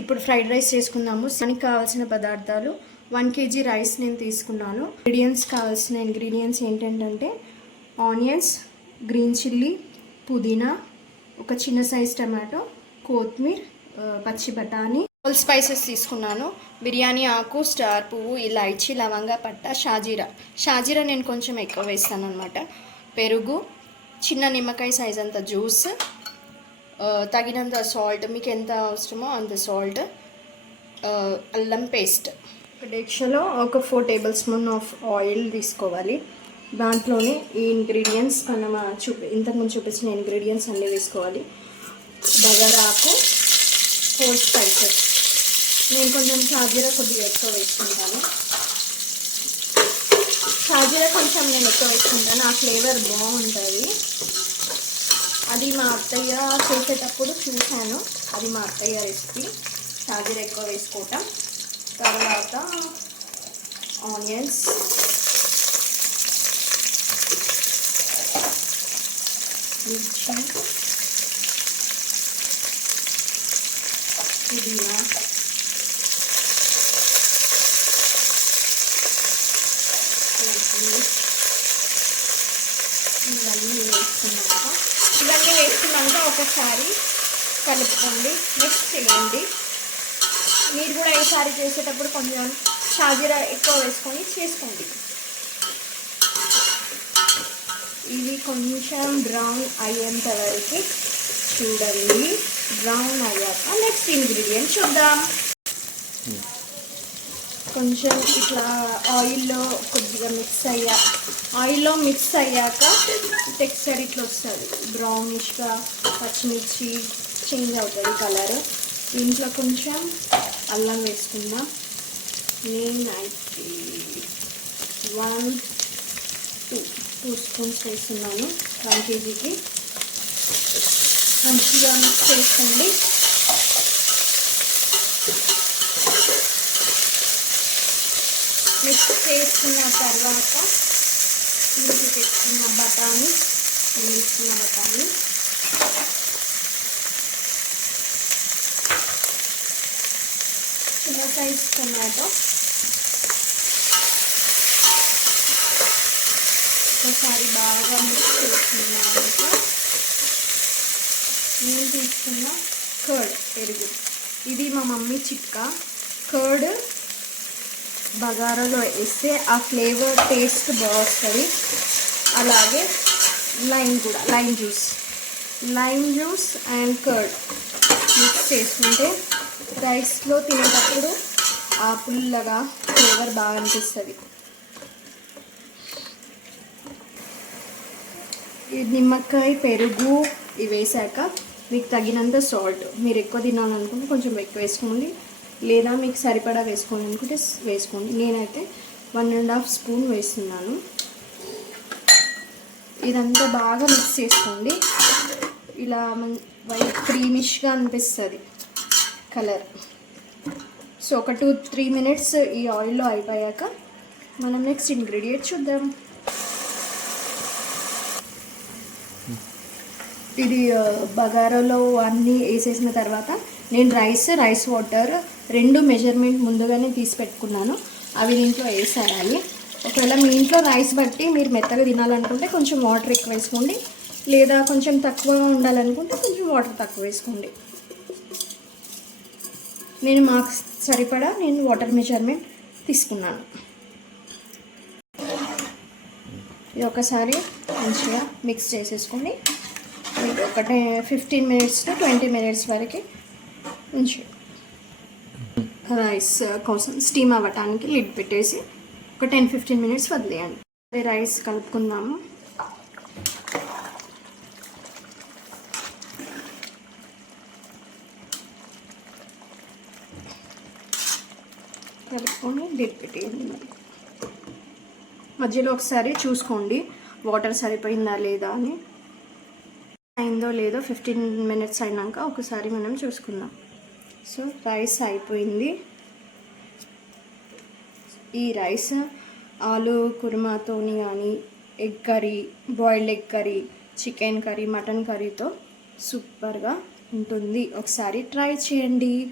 ఇప్పుడు fried rice చేసుకుందాము. దానికి కావాల్సిన పదార్థాలు 1 kg రైస్ నేను తీసుకున్నాను. కావాల్సిన ఇంగ్రీడియంట్స్ ఏంటంటే ఆనియన్స్, గ్రీన్ చిల్లీ, పుదీనా, ఒక చిన్న సైజ్ టమాటో, కొత్తిమీర, పచ్చి బఠానీ, హోల్ స్పైసెస్ తీసుకున్నాను. బిర్యానీ ఆకు, స్టార్ పువ్వు, ఇలాచీ, లవంగ, పట్ట, షాజీరా నేను కొంచెం ఎక్కువ వేస్తాను అనమాట. పెరుగు, చిన్న నిమ్మకాయ సైజ్ అంత జ్యూస్, తగినంత సాల్ట్, మీకు ఎంత అవసరమో అంత సాల్ట్, అల్లం పేస్ట్. ఒక డేక్షలో ఒక 4 టేబుల్ స్పూన్ ఆఫ్ ఆయిల్ తీసుకోవాలి. దాంట్లోనే ఈ ఇంగ్రీడియంట్స్ మనం ఇంతకుముందు చూపించిన ఇంగ్రీడియంట్స్ అన్నీ వేసుకోవాలి. బగారాకు, 4 స్పైసెస్. నేను కొంచెం షాజీరా కొద్దిగా ఎక్కువ వేసుకుంటాను. షాజీరా కొంచెం నేను ఎక్కువ వేసుకుంటాను, ఆ ఫ్లేవర్ బాగుంటుంది. అది మా అత్తయ్య చేసేటప్పుడు చూశాను, అది మా అత్తయ్య రెసిపీ. షాజీరా ఎక్కువ వేసుకోవటం. తర్వాత ఆనియన్స్, మిర్చి, పుదీనా, ఇవన్నీ వేసుకున్నాక ఒకసారి కలుపుకోండి, మిక్స్ చేయండి. మీరు కూడా ఈసారి చేసేటప్పుడు కొంచెం షాజీరా ఎక్కువ వేసుకొని చేసుకోండి. ఇవి కొంచెం బ్రౌన్ అయ్యేంత వరకు చూడండి. బ్రౌన్ అయ్యాక నెక్స్ట్ ఇంగ్రీడియంట్ చూద్దాం. కొంచెం ఇట్లా ఆయిల్లో కొద్దిగా ఆయిల్లో మిక్స్ అయ్యాక టెక్స్చర్ ఇట్లా వస్తుంది, బ్రౌనిష్గా. పచ్చిమిర్చి చేంజ్ అవుతుంది కలర్. దీంట్లో కొంచెం అల్లం వేసుకుందాం. నేను 2 స్పూన్స్ వేస్తున్నాను 1 kgకి. మంచిగా మిక్స్ చేసుకోండి. మిక్స్ చేసుకున్న తర్వాత ఇంటికి తెచ్చుకున్న బఠానీ, చిన్న సైజ్ టమాటో, ఒకసారి బాగా మిక్స్ చేసుకున్నాక నేను తీసుకున్న కర్డ్, పెరుగు. ఇది మా మమ్మీ చిట్కా. కర్డ్ బగారాలో వేస్తే ఆ ఫ్లేవర్ టేస్ట్ బాగా వస్తుంది. అలాగే lime juice and curd mix చేసుకుంటే రైస్లో తినేటప్పుడు ఆ పుల్లగా ఫ్లేవర్ బాగా అనిపిస్తుంది. ఈ నిమ్మకాయ, పెరుగు ఇవి వేసాక మీకు తగినంత సాల్ట్, మీరు ఎక్కువ తినాలనుకుంటే కొంచెం ఎక్కువ వేసుకోండి, లేదా మీకు సరిపడా వేసుకోండి అనుకుంటే వేసుకోండి. నేనైతే 1.5 స్పూన్ వేస్తున్నాను. ఇదంతా బాగా మిక్స్ చేసుకోండి. ఇలా వైట్ క్రీమిష్గా అనిపిస్తుంది కలర్. సో ఒక 2-3 మినిట్స్ ఈ ఆయిల్లో అయిపోయాక మనం నెక్స్ట్ ఇంగ్రీడియంట్ చూద్దాం. ఇది బగారాలో అన్నీ వేసేసిన తర్వాత నేను రైస్ వాటర్ 2 మెజర్మెంట్ ముందుగానే తీసి పెట్టుకున్నాను. అవి దీంట్లో వేసేయాలి. ఒకవేళ మీ ఇంట్లో రైస్ బట్టి మీరు మెత్తగా తినాలనుకుంటే కొంచెం వాటర్ ఎక్కువ వేసుకోండి, లేదా కొంచెం తక్కువగా ఉండాలనుకుంటే కొంచెం వాటర్ తక్కువ వేసుకోండి. నేను మాకు సరిపడా వాటర్ మెజర్మెంట్ తీసుకున్నాను. ఇది ఒకసారి మంచిగా మిక్స్ చేసేసుకోండి. ఒక 15 మినిట్స్ to 20 మినిట్స్ వరకు ఉంచి రైస్ కోసం స్టీమ్ అవ్వటానికి లిడ్ పెట్టేసి ఒక 10-15 మినిట్స్ వదిలేయండి. రైస్ కలుపుకుందాము. కలుపుకొని లిడ్ పెట్టేయండి. మధ్యలో ఒకసారి చూసుకోండి వాటర్ సరిపోయిందా లేదా అని. అయిందో లేదో 15 మినిట్స్ అయినాక ఒకసారి మనం చూసుకుందాం. సో రైస్ అయిపోయింది. ఈ రైస్ ఆలు కుర్మాతోని కానీ, egg curry, boiled egg curry, chicken curry, mutton కర్రీతో సూపర్గా ఉంటుంది. ఒకసారి ట్రై చేయండి.